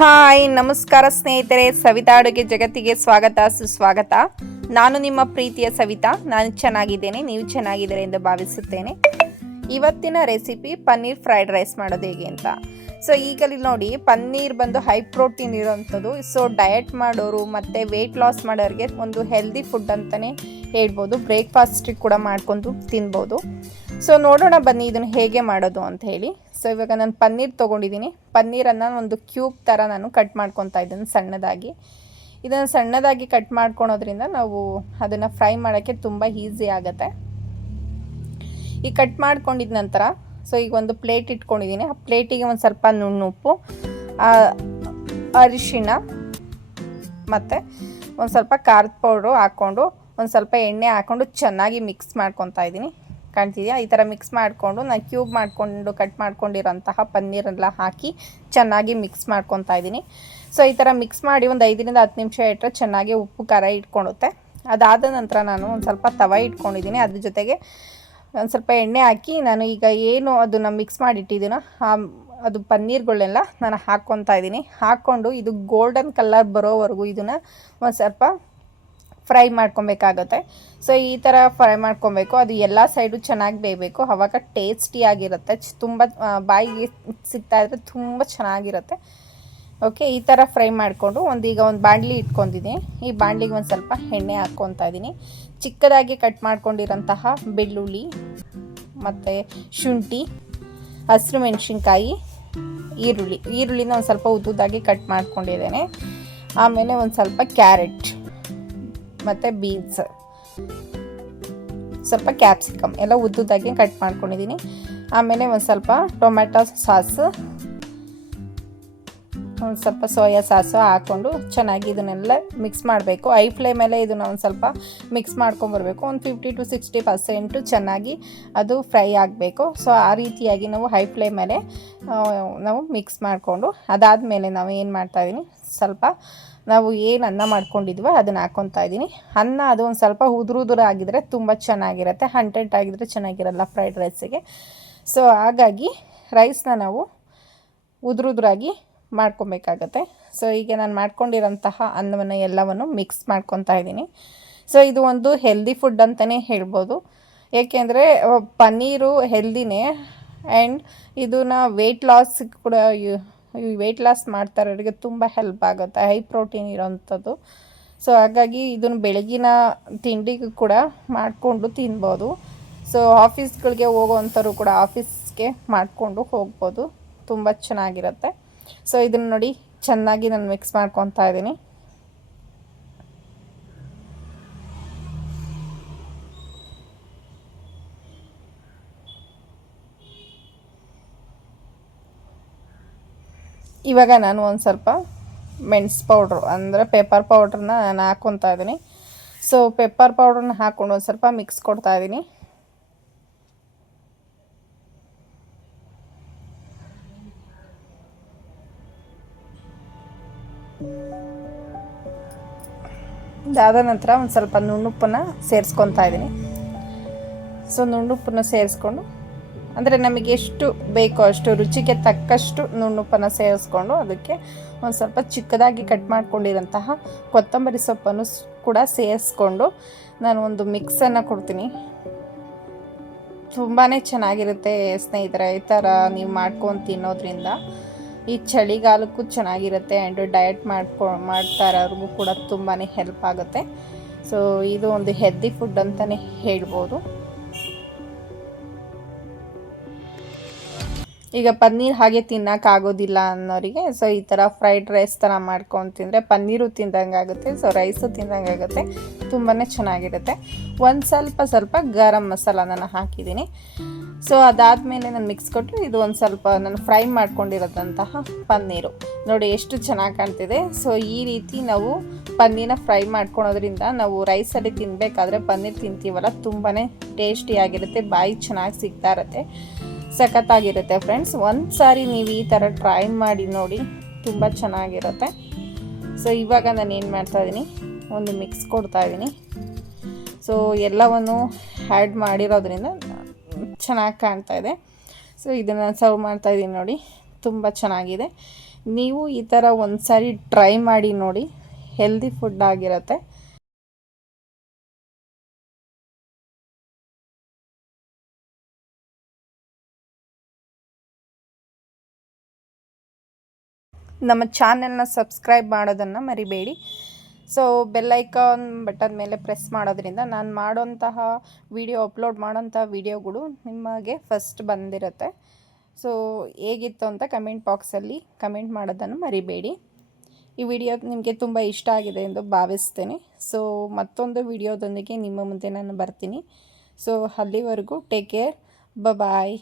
Hi ನಮಸ್ಕಾರ ಸ್ನೇಹಿತರೆ, ಸವಿತಾ ಅಡುಗೆ ಜಗತ್ತಿಗೆ ಸ್ವಾಗತ ಸುಸ್ವಾಗತ. ನಾನು ನಿಮ್ಮ ಪ್ರೀತಿಯ ಸವಿತಾ. ನಾನು ಚೆನ್ನಾಗಿದ್ದೇನೆ, ನೀವು ಚೆನ್ನಾಗಿದ್ದೀರಿ ಎಂದು ಭಾವಿಸುತ್ತೇನೆ. ಇವತ್ತಿನ ರೆಸಿಪಿ ಪನ್ನೀರ್ ಫ್ರೈಡ್ ರೈಸ್ ಮಾಡೋದು ಹೇಗೆ ಅಂತ. ಸೊ ಈಗಲ್ಲಿ ನೋಡಿ, ಪನ್ನೀರ್ ಬಂದು ಹೈ ಪ್ರೋಟೀನ್ ಇರೋವಂಥದ್ದು. ಸೊ ಡಯಟ್ ಮಾಡೋರು ಮತ್ತು ವೆಯ್ಟ್ ಲಾಸ್ ಮಾಡೋರಿಗೆ ಒಂದು ಹೆಲ್ದಿ ಫುಡ್ ಅಂತಲೇ ಹೇಳ್ಬೋದು. ಬ್ರೇಕ್ಫಾಸ್ಟಿಗೆ ಕೂಡ ಮಾಡ್ಕೊಂಡು ತಿನ್ಬೋದು. ಸೊ ನೋಡೋಣ ಬನ್ನಿ ಇದನ್ನು ಹೇಗೆ ಮಾಡೋದು ಅಂತ ಹೇಳಿ. ಸೊ ಇವಾಗ ನಾನು ಪನ್ನೀರ್ ತೊಗೊಂಡಿದ್ದೀನಿ. ಪನ್ನೀರನ್ನು ಒಂದು ಕ್ಯೂಬ್ ಥರ ನಾನು ಕಟ್ ಮಾಡ್ಕೊತಾ ಇದ್ದೀನಿ ಸಣ್ಣದಾಗಿ. ಇದನ್ನು ಸಣ್ಣದಾಗಿ ಕಟ್ ಮಾಡ್ಕೊಳೋದ್ರಿಂದ ನಾವು ಅದನ್ನು ಫ್ರೈ ಮಾಡೋಕ್ಕೆ ತುಂಬ ಈಸಿ ಆಗುತ್ತೆ. ಈ ಕಟ್ ಮಾಡ್ಕೊಂಡಿದ ನಂತರ ಸೊ ಈಗ ಒಂದು ಪ್ಲೇಟ್ ಇಟ್ಕೊಂಡಿದ್ದೀನಿ. ಆ ಪ್ಲೇಟಿಗೆ ಒಂದು ಸ್ವಲ್ಪ ನುಣ್ಣುಪ್ಪು, ಅರಿಶಿಣ ಮತ್ತು ಒಂದು ಸ್ವಲ್ಪ ಖಾರದ ಪೌಡ್ರು ಹಾಕ್ಕೊಂಡು ಒಂದು ಸ್ವಲ್ಪ ಎಣ್ಣೆ ಹಾಕ್ಕೊಂಡು ಚೆನ್ನಾಗಿ ಮಿಕ್ಸ್ ಮಾಡ್ಕೊತಾ ಇದ್ದೀನಿ. ಕಾಣ್ತಿದೆಯಾ? ಈ ಥರ ಮಿಕ್ಸ್ ಮಾಡಿಕೊಂಡು ನಾನು ಕ್ಯೂಬ್ ಮಾಡಿಕೊಂಡು ಕಟ್ ಮಾಡ್ಕೊಂಡಿರೋಂತಹ ಪನ್ನೀರೆಲ್ಲ ಹಾಕಿ ಚೆನ್ನಾಗಿ ಮಿಕ್ಸ್ ಮಾಡ್ಕೊತಾ ಇದ್ದೀನಿ. ಸೊ ಈ ಥರ ಮಿಕ್ಸ್ ಮಾಡಿ ಒಂದು 5ರಿಂದ 10 ನಿಮಿಷ ಇಟ್ಟರೆ ಚೆನ್ನಾಗಿ ಉಪ್ಪು ಖಾರ ಇಟ್ಕೊಳ್ಳುತ್ತೆ. ಅದಾದ ನಂತರ ನಾನು ಒಂದು ಸ್ವಲ್ಪ ತವ ಇಟ್ಕೊಂಡಿದ್ದೀನಿ. ಅದ್ರ ಜೊತೆಗೆ ಒಂದು ಸ್ವಲ್ಪ ಎಣ್ಣೆ ಹಾಕಿ ನಾನು ಈಗ ಏನು ಅದನ್ನು ಮಿಕ್ಸ್ ಮಾಡಿಟ್ಟಿದ್ದೀನೋ ಅದು ಪನ್ನೀರ್ಗಳನ್ನೆಲ್ಲ ನಾನು ಹಾಕ್ಕೊತಾ ಇದ್ದೀನಿ. ಹಾಕ್ಕೊಂಡು ಇದು ಗೋಲ್ಡನ್ ಕಲರ್ ಬರೋವರೆಗೂ ಇದನ್ನು ಒಂದು ಸ್ವಲ್ಪ ಫ್ರೈ ಮಾಡ್ಕೊಬೇಕಾಗುತ್ತೆ. ಸೊ ಈ ಥರ ಫ್ರೈ ಮಾಡ್ಕೊಬೇಕು. ಅದು ಎಲ್ಲ ಸೈಡು ಚೆನ್ನಾಗಿ ಬೇಯಬೇಕು. ಆವಾಗ ಟೇಸ್ಟಿಯಾಗಿರುತ್ತೆ. ತುಂಬ ಬಾಯಿಗೆ ಸಿಗ್ತಾ ಇದ್ರೆ ತುಂಬ ಚೆನ್ನಾಗಿರುತ್ತೆ. ಓಕೆ, ಈ ಥರ ಫ್ರೈ ಮಾಡಿಕೊಂಡು ಈಗ ಒಂದು ಬಾಣಲಿ ಇಟ್ಕೊಂಡಿದ್ದೀನಿ. ಈ ಬಾಣಲಿಗೆ ಒಂದು ಸ್ವಲ್ಪ ಎಣ್ಣೆ ಹಾಕ್ಕೊತಾ ಇದ್ದೀನಿ. ಚಿಕ್ಕದಾಗಿ ಕಟ್ ಮಾಡ್ಕೊಂಡಿರೋಂತಹ ಬೆಳ್ಳುಳ್ಳಿ ಮತ್ತು ಶುಂಠಿ, ಹಸಿರು ಮೆಣಸಿನ್ಕಾಯಿ, ಈರುಳ್ಳಿನ ಒಂದು ಸ್ವಲ್ಪ ಉದ್ದುದಾಗಿ ಕಟ್ ಮಾಡ್ಕೊಂಡಿದ್ದೇನೆ. ಆಮೇಲೆ ಒಂದು ಸ್ವಲ್ಪ ಕ್ಯಾರೆಟ್ ಮತ್ತು ಬೀನ್ಸ್, ಸ್ವಲ್ಪ ಕ್ಯಾಪ್ಸಿಕಮ್ ಎಲ್ಲ ಉದ್ದುದಾಗಿ ಕಟ್ ಮಾಡ್ಕೊಂಡಿದ್ದೀನಿ. ಆಮೇಲೆ ಒಂದು ಸ್ವಲ್ಪ ಟೊಮೆಟೊ ಸಾಸು, ಒಂದು ಸ್ವಲ್ಪ ಸೋಯಾ ಸಾಸು ಹಾಕ್ಕೊಂಡು ಚೆನ್ನಾಗಿ ಇದನ್ನೆಲ್ಲ ಮಿಕ್ಸ್ ಮಾಡಬೇಕು. ಐ ಫ್ಲೇಮಲ್ಲೇ ಇದನ್ನು ಒಂದು ಸ್ವಲ್ಪ ಮಿಕ್ಸ್ ಮಾಡ್ಕೊಂಬರ್ಬೇಕು. ಒಂದು 50 to 60% ಚೆನ್ನಾಗಿ ಅದು ಫ್ರೈ ಆಗಬೇಕು. ಸೊ ಆ ರೀತಿಯಾಗಿ ನಾವು ಹೈ ಫ್ಲೇಮಲ್ಲೇ ನಾವು ಮಿಕ್ಸ್ ಮಾಡಿಕೊಂಡು ಅದಾದಮೇಲೆ ನಾವು ಏನು ಮಾಡ್ತಾಯಿದ್ದೀನಿ, ಸ್ವಲ್ಪ ನಾವು ಏನು ಅನ್ನ ಮಾಡ್ಕೊಂಡಿದ್ವೋ ಅದನ್ನು ಹಾಕ್ಕೊತಾ ಇದ್ದೀನಿ. ಅನ್ನ ಅದು ಒಂದು ಸ್ವಲ್ಪ ಉದುರು ಆಗಿದ್ರೆ ತುಂಬ ಚೆನ್ನಾಗಿರುತ್ತೆ. ಆಗಿದ್ರೆ ಚೆನ್ನಾಗಿರಲ್ಲ ಫ್ರೈಡ್ ರೈಸಿಗೆ. ಸೊ ಹಾಗಾಗಿ ರೈಸ್ನ ನಾವು ಉದುರಾಗಿ ಮಾಡ್ಕೊಬೇಕಾಗತ್ತೆ. ಸೊ ಈಗ ನಾನು ಮಾಡ್ಕೊಂಡಿರೋಂತಹ ಅನ್ನವನ್ನು ಎಲ್ಲವನ್ನು ಮಿಕ್ಸ್ ಮಾಡ್ಕೊತಾ ಇದ್ದೀನಿ. ಸೊ ಇದು ಒಂದು ಹೆಲ್ದಿ ಫುಡ್ ಅಂತಲೇ ಹೇಳ್ಬೋದು. ಏಕೆಂದರೆ ಪನ್ನೀರು ಹೆಲ್ದಿನೇ. ಆ್ಯಂಡ್ ಇದನ್ನು ವೆಯ್ಟ್ ಲಾಸಿಗೆ ಕೂಡ ವೆಯ್ಟ್ ಲಾಸ್ ಮಾಡ್ತಾರೋರಿಗೆ ತುಂಬ ಹೆಲ್ಪ್ ಆಗುತ್ತೆ. High protein ಇರೋವಂಥದ್ದು. ಸೊ ಹಾಗಾಗಿ ಇದನ್ನು ಬೆಳಗಿನ ತಿಂಡಿಗೂ ಕೂಡ ಮಾಡಿಕೊಂಡು ತಿನ್ಬೋದು. ಸೊ ಆಫೀಸ್ಗಳಿಗೆ ಹೋಗೋವಂಥವ್ರು ಕೂಡ ಆಫೀಸ್ಗೆ ಮಾಡಿಕೊಂಡು ಹೋಗ್ಬೋದು. ತುಂಬ ಚೆನ್ನಾಗಿರುತ್ತೆ. ಸೊ ಇದನ್ನು ನೋಡಿ ಚೆನ್ನಾಗಿ ನಾನು ಮಿಕ್ಸ್ ಮಾಡ್ಕೊತಾ ಇದ್ದೀನಿ. ಇವಾಗ ನಾನು ಒಂದು ಸ್ವಲ್ಪ ಮೆಣಸು ಪೌಡ್ರು ಅಂದರೆ ಪೆಪ್ಪರ್ ಪೌಡ್ರನ್ನ ನಾನು ಹಾಕ್ಕೊತಾ ಇದ್ದೀನಿ. ಸೊ ಪೆಪ್ಪರ್ ಪೌಡ್ರನ್ನ ಹಾಕ್ಕೊಂಡು ಒಂದು ಸ್ವಲ್ಪ ಮಿಕ್ಸ್ ಕೊಡ್ತಾ ಇದ್ದೀನಿ. ಅದಾದ ನಂತರ ಒಂದು ಸ್ವಲ್ಪ ನುಣ್ಣುಪ್ಪನ್ನು ಸೇರಿಸ್ಕೊತಾ ಇದ್ದೀನಿ. ಸೊ ನುಣ್ಣುಪ್ಪನ್ನು ಸೇರಿಸ್ಕೊಂಡು ಅಂದರೆ ನಮಗೆ ಎಷ್ಟು ಬೇಕೋ ಅಷ್ಟು ರುಚಿಗೆ ತಕ್ಕಷ್ಟು ನುಣ್ಣುಪ್ಪನ್ನು ಸೇರಿಸ್ಕೊಂಡು ಅದಕ್ಕೆ ಒಂದು ಸ್ವಲ್ಪ ಚಿಕ್ಕದಾಗಿ ಕಟ್ ಮಾಡ್ಕೊಂಡಿರೋಂತಹ ಕೊತ್ತಂಬರಿ ಸೊಪ್ಪನ್ನು ಕೂಡ ಸೇರಿಸ್ಕೊಂಡು ನಾನು ಒಂದು ಮಿಕ್ಸನ್ನು ಕೊಡ್ತೀನಿ. ತುಂಬಾ ಚೆನ್ನಾಗಿರುತ್ತೆ ಸ್ನೇಹಿತರೆ. ಈ ಥರ ನೀವು ಮಾಡ್ಕೊಂಡು ತಿನ್ನೋದ್ರಿಂದ ಈ ಚಳಿಗಾಲಕ್ಕೂ ಚೆನ್ನಾಗಿರುತ್ತೆ. ಆ್ಯಂಡ್ ಡಯಟ್ ಮಾಡ್ತಾ ಇರೋರಿಗೂ ಕೂಡ ತುಂಬಾ ಹೆಲ್ಪ್ ಆಗುತ್ತೆ. ಸೊ ಇದು ಒಂದು ಹೆಲ್ದಿ ಫುಡ್ ಅಂತಲೇ ಹೇಳ್ಬೋದು. ಈಗ ಪನ್ನೀರ್ ಹಾಗೆ ತಿನ್ನೋಕ್ಕಾಗೋದಿಲ್ಲ ಅನ್ನೋರಿಗೆ ಸೊ ಈ ಥರ ಫ್ರೈಡ್ ರೈಸ್ ಥರ ಮಾಡ್ಕೊಂಡು ತಿಂದರೆ ಪನ್ನೀರು ತಿಂದಂಗೆ ಆಗುತ್ತೆ. ಸೊ ರೈಸು ತಿಂದಂಗೆ ಆಗುತ್ತೆ. ತುಂಬಾ ಚೆನ್ನಾಗಿರುತ್ತೆ. ಒಂದು ಸ್ವಲ್ಪ ಗರಂ ಮಸಾಲಾನ ಹಾಕಿದ್ದೀನಿ. ಸೊ ಅದಾದಮೇಲೆ ನಾನು ಮಿಕ್ಸ್ ಕೊಟ್ಟು ಇದು ಒಂದು ಸ್ವಲ್ಪ ನಾನು ಫ್ರೈ ಮಾಡ್ಕೊಂಡಿರೋದಂತಹ ಪನ್ನೀರು ನೋಡಿ ಎಷ್ಟು ಚೆನ್ನಾಗಿ ಕಾಣ್ತಿದೆ. ಸೊ ಈ ರೀತಿ ನಾವು ಪನ್ನೀರನ್ನ ಫ್ರೈ ಮಾಡ್ಕೊಳೋದ್ರಿಂದ ನಾವು ರೈಸಲ್ಲಿ ತಿನ್ನಬೇಕಾದ್ರೆ ಪನ್ನೀರ್ ತಿಂತೀವಲ್ಲ ತುಂಬಾ ಟೇಸ್ಟಿಯಾಗಿರುತ್ತೆ. ಬಾಯಿ ಚೆನ್ನಾಗಿ ಸಿಗ್ತಾ ಇರುತ್ತೆ. ಸಖತ್ತಾಗಿರುತ್ತೆ ಫ್ರೆಂಡ್ಸ್. ಒಂದು ಸಾರಿ ನೀವು ಈ ಥರ ಟ್ರೈ ಮಾಡಿ ನೋಡಿ, ತುಂಬ ಚೆನ್ನಾಗಿರುತ್ತೆ. ಸೊ ಇವಾಗ ನಾನು ಏನು ಮಾಡ್ತಾಯಿದ್ದೀನಿ, ಒಂದು ಮಿಕ್ಸ್ ಕೊಡ್ತಾಯಿದ್ದೀನಿ. ಸೊ ಎಲ್ಲವನ್ನು ಆ್ಯಡ್ ಮಾಡಿರೋದ್ರಿಂದ ಚೆನ್ನಾಗಿ ಕಾಣ್ತಾ ಇದೆ. ಸೊ ಇದನ್ನು ಸರ್ವ್ ಮಾಡ್ತಾಯಿದ್ದೀನಿ ನೋಡಿ, ತುಂಬ ಚೆನ್ನಾಗಿದೆ. ನೀವು ಈ ಥರ ಒಂದು ಸಾರಿ ಟ್ರೈ ಮಾಡಿ ನೋಡಿ, ಹೆಲ್ದಿ ಫುಡ್ ಆಗಿರುತ್ತೆ. ನಮ್ಮ ಚಾನೆಲ್ನ ಸಬ್ಸ್ಕ್ರೈಬ್ ಮಾಡೋದನ್ನು ಮರಿಬೇಡಿ. ಸೊ ಬೆಲ್ಲೈಕಾನ್ ಬಟನ್ ಮೇಲೆ ಪ್ರೆಸ್ ಮಾಡೋದ್ರಿಂದ ನಾನು ಮಾಡೋಂತಹ ಅಪ್ಲೋಡ್ ಮಾಡೋಂಥ ವಿಡಿಯೋಗಳು ನಿಮಗೆ ಫಸ್ಟ್ ಬಂದಿರುತ್ತೆ. ಸೊ ಹೇಗಿತ್ತು ಅಂತ ಕಮೆಂಟ್ ಬಾಕ್ಸಲ್ಲಿ ಕಮೆಂಟ್ ಮಾಡೋದನ್ನು ಮರಿಬೇಡಿ. ಈ ವಿಡಿಯೋ ನಿಮಗೆ ತುಂಬ ಇಷ್ಟ ಆಗಿದೆ ಎಂದು ಭಾವಿಸ್ತೇನೆ. ಸೊ ಮತ್ತೊಂದು ವಿಡಿಯೋದೊಂದಿಗೆ ನಿಮ್ಮ ಮುಂದೆ ನಾನು ಬರ್ತೀನಿ. ಸೊ ಅಲ್ಲಿವರೆಗೂ ಟೇಕ್ ಕೇರ್, ಬಾಯ್.